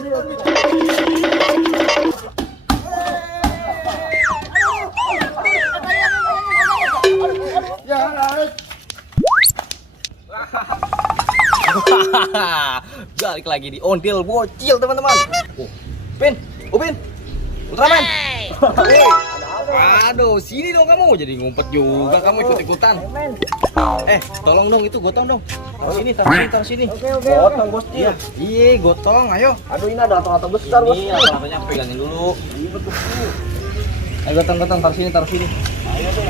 Balik lagi di Ondel Bocil, teman-teman. Pin, Upin, Ultraman. Aduh, sini dong kamu. Jadi ngumpet juga kamu ikut-ikutan. Tolong dong itu gotong dong. Taruh sini. Gotong bos Cil. Iya, gotong, ayo. Aduh ini ada atau besar bos Ini Cil. atau-atonya pegangin dulu. Ayo gotong, taruh sini. Ayo deh.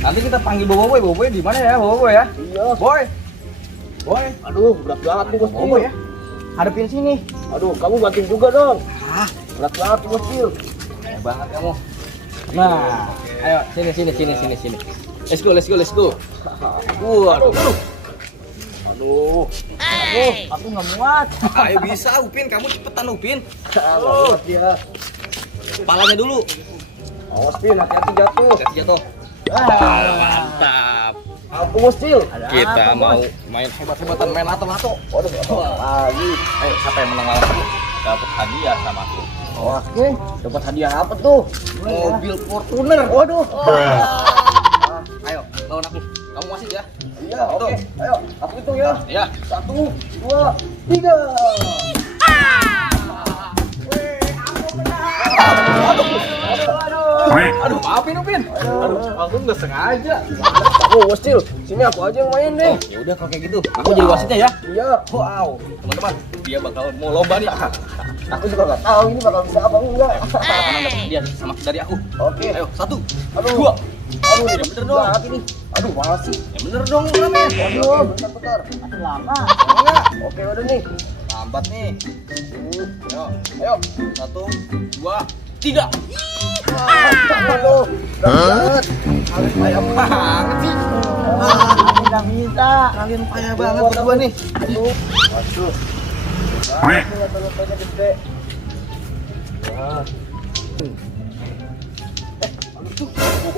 Nanti kita panggil Boboiboy di mana ya, Boboiboy ya? Iya. Boy. Aduh berat banget nih bos Cil. Boboiboy ya. Hadapin sini. Aduh kamu bantuin juga dong. Ah, Berat banget nih, bos Cil. kayak banget kamu. Nah, ayo sini. Let's go. Waduh. Aduh, aku nggak muat. Ayo bisa Upin, kamu cepetan Upin. Aduh, ya. Kepalanya dulu. Awas Cil, hati-hati jatuh. Lihat jatuh. Mantap. Aku bos Cil. Kita mau main hebat-hebatan, main lato-lato. Waduh, lagi. Ayo, siapa yang menang lawan aku? Dapat hadiah sama aku. Oke, dapat hadiah apa tuh? Mobil Fortuner. Waduh. Ayo, lawan aku. Kamu masih ya? Iya, oke. Ayo, aku hitung ya. Iya. 1, 2, 3. Aduh, maafin Upin. Aku nggak sengaja. Oh, bos Cil, sini aku aja yang main deh. Ya udah kalau kayak gitu, aku jadi wasitnya ya. Iya. Wow, teman-teman, dia bakal mau lomba nih. Aku juga nggak tahu ini bakal bisa apa enggak. Menang dapat hadiah sama dari aku. Oke. Ayo, 1, Aduh. 2. Aduh, Yang bener dong. Hati nih. Aduh, malas sih. Yang bener dong, Ramen. Aduh, bentar. Aduh, lama. Enggak. Oke, udah nih. Lambat nih. Ayo. 1, 2, 3. Aduh, berat. Kalian payah banget sih. Nggak bisa. Kalian payah banget berdua nih. Aduh. Waduh. Ini telur-telurnya gede. Wah.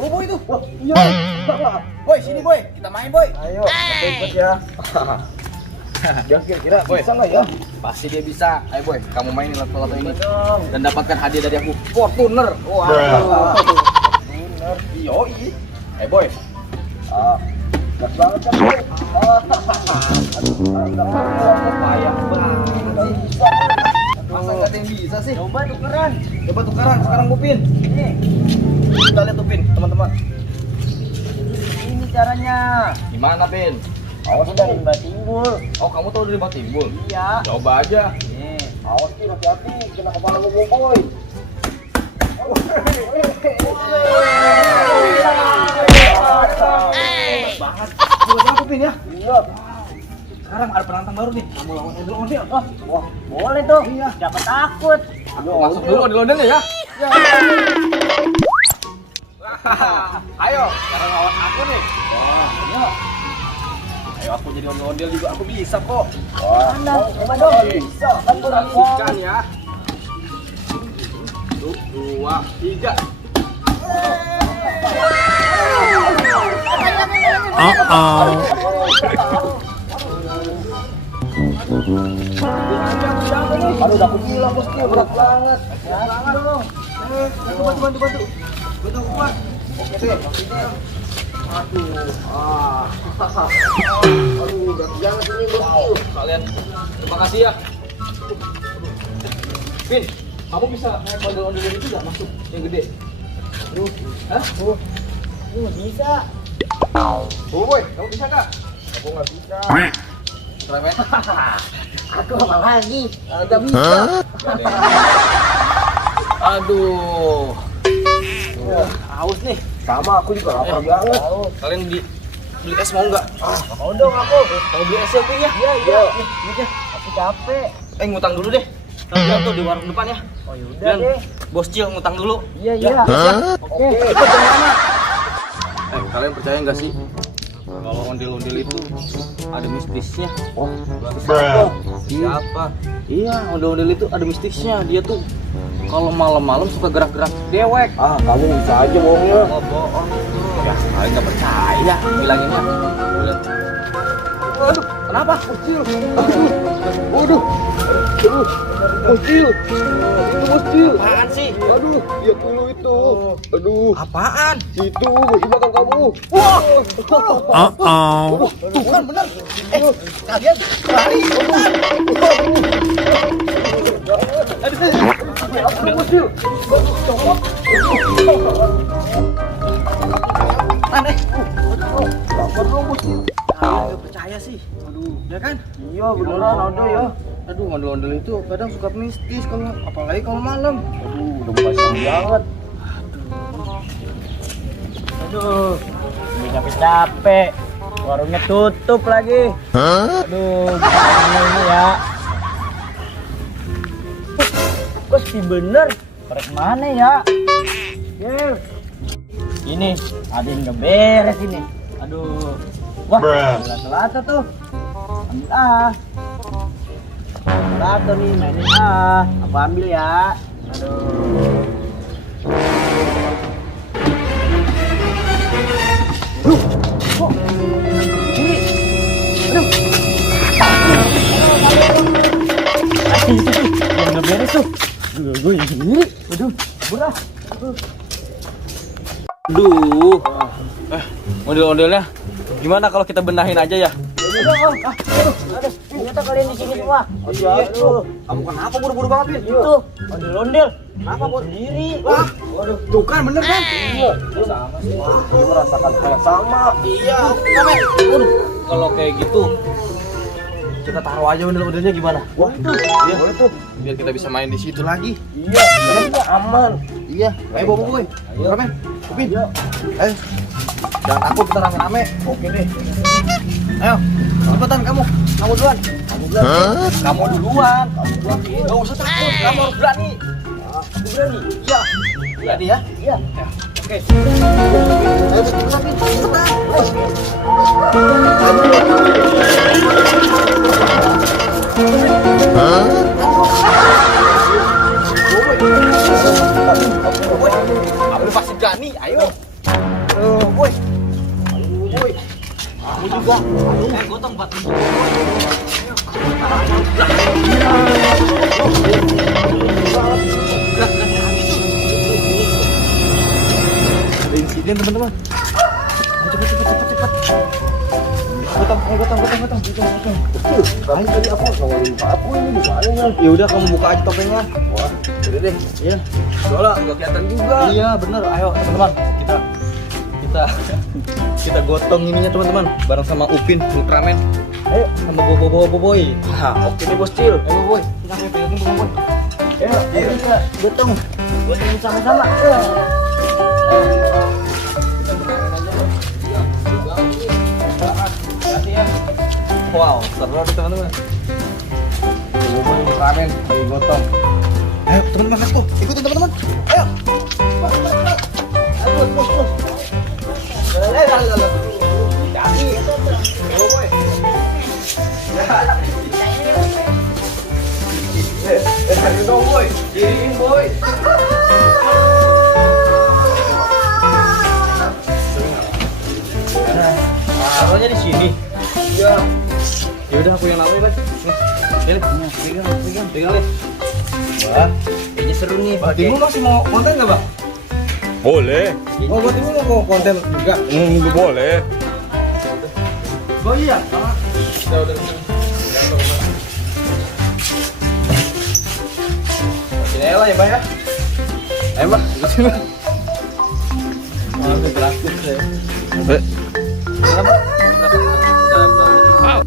Boy itu. Wah, iya. Boy, sini boy. Kita main boy. Ayo, kita ikut ya. Dia kira-kira Boy. bisa nggak ya? Pasti dia bisa. Ayo boy, kamu mainin lato-lato ini Dong. dan dapatkan hadiah dari aku. Fortuner. Wah. Bener. Yoi. Ayo boy. Berat banget kan, Boy? Aduh, Payah banget sih. Masa nggak ada yang bisa sih? Coba tukeran. Coba tukaran sekarang Upin. Ini, Kita lihat Upin, teman-teman. ini caranya. Gimana Pin? Awas dari mbak timbul. Oh, kamu tahu dari Bang Timbul? Iya. Coba aja. Nih, awas sih, hati-hati. Kena kepala lu, Boy. Banget. Coba Upin ya. Iya. Sekarang ada penantang baru nih. Kamu lawan ondel-ondel. Wah, boleh tuh. Iya. Siapa takut? Aku masuk dulu ondel-ondelnya ya. Ayo, sekarang lawan aku nih. Iya. Ayo aku jadi ondel-ondel juga, aku bisa kok. Wah, coba dong. Bisa. Kan berat Saksikan ya. 1, 2, 3. Aduh, udah aku bilang bos Cil, berat banget. Banget dong. Bantu. Bantu kuat. Oke deh. Aduh. Aduh, berat banget ini bos Cil. Kalian terima kasih ya. Pin, kamu bisa naik ondel-ondel itu nggak masuk yang gede? Aduh, Hah? ini nggak bisa. Boy, kamu bisa nggak? Aku nggak bisa. Remet. Aku apa lagi? Nggak bisa. Aduh. Haus nih. Sama aku juga lapar banget. Kalian beli es mau nggak? Mau dong aku. Kamu beli es ya, Pin ya? Iya. Ini deh. Aku capek. Ngutang dulu deh. Kita tuh di warung depan ya. Oh yaudah Dan deh. Bos Cil ngutang dulu. Iya. Oke. Cepet jangan lama. Kalian percaya nggak sih kalau ondel-ondel itu ada mistisnya? Oh, Siapa? Iya, ondel-ondel itu ada mistisnya. Dia tuh kalau malam-malam suka gerak-gerak dewek. kamu bisa aja bohongnya. Oh, bohong tuh. Ya, kalian nggak percaya bilanginnya. Aduh, kenapa? Kecil. Waduh. Aduh. Bocil. Itu bocil. Apaan sih? Aduh, lihat dulu itu. Aduh. Apaan? Itu di belakang kamu. Wah, Uh-oh. tuh kan bener. Kalian lari. Aduh, bocil. Copot. Aneh. Lapar dong bocil. Nggak percaya sih. Aduh, ya kan? Iya beneran ada ya. Aduh, ondel-ondel itu kadang suka mistis kalau apalagi kalau malam. Aduh, udah mulai serem banget. Aduh, ini capek-capek. Warungnya tutup lagi. Aduh, gimana ini ya? Kok sepi bener? Pada kemana ya? Gil. Ini, ada yang nggak beres ini. Aduh. Wah, selata tuh. Ambil selata nih, mainin Aku ambil ya. Aduh. Nggak beres tuh. Gue yang sendiri. Aduh, burah. Aduh. Ondel-ondelnya gimana kalau kita benahin aja ya? Ternyata kalian di sini semua. Iya, Aduh, kamu kenapa buru-buru banget, Bin? itu ondel-ondel. Kenapa buat sendiri? Wah, Waduh, tuh kan bener kan? iya. Sama sih. Dia merasakan hal yang sama. Iya, Kame. Waduh, kalau kayak gitu kita taruh aja ondel-ondelnya gimana? Wah, itu. Iya, boleh tuh. Biar kita bisa main di situ lagi. Iya, sebenarnya aman. Iya, ayo bawa boy. Ayo, Kame. Upin. Ayo. Jangan takut, kita rame-rame. Oke deh. Ayo, cepetan kamu. Kamu duluan. Kamu duluan. Kamu duluan. Gak usah takut, kamu harus berani. Aku berani. Iya. Berani ya? Iya. Oke. Ayo cepetan, Bin. Cepetan. Kamu pasti berani. Ayo. Boy. Boy. Kamu juga. Gotong buat. Ada insiden teman-teman. Cepet. Gotong. Kamu tadi aku ngomongin aku ini gimana? Ya udah kamu buka aja topengnya. Wah, jadi deh. Iya. Soalnya nggak kelihatan juga. Iya bener. Ayo teman-teman kita gotong ininya teman-teman bareng sama Upin Ultraman. Ayo sama Boboy. Oke deh, Bos Cil. Ayo Boy. Kita pegangin Boboy. Ayo kita gotong sama-sama. Wow, seru nih teman-teman. Boboy Ultraman lagi gotong. Ayo teman-teman, let's go. Ikutin teman-teman. Ayo. Dong, boy. Kiriin, boy. Taruhnya di sini. Iya. Ya udah aku yang lalu ya, Nih. Pegang nih. Wah, kayaknya seru nih. Timu masih mau konten nggak bang? Boleh. Oh, buat Timu mau konten juga. Boleh. Oh iya. Udah. Sini aja lah ya, Bang ya. Ayo, Bang. Ambil gratis ya. Kenapa?